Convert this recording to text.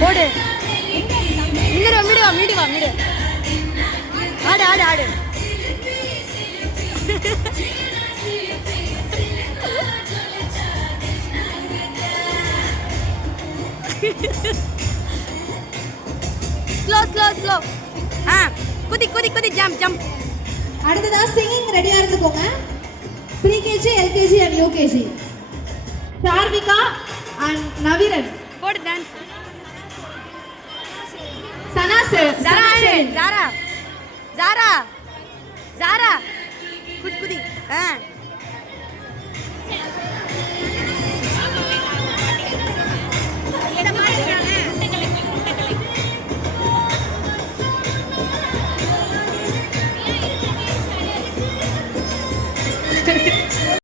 போடு. மீடு வா மீடு வா மீடு. ஆடு ஆடு ஆடு. Slow slow slow. குதி குதி குதி ஜம்ப் ஜம்ப். அடுத்ததா சிங்கிங் ரெடியா இருந்துக்கோங்க. Pre KG, LKG and UKG. Sarvika and Naveeran. போடு டான்ஸ். சனாஸ். ஜாரா ஜாரா ஜாரா ஜாரா குதி குதி.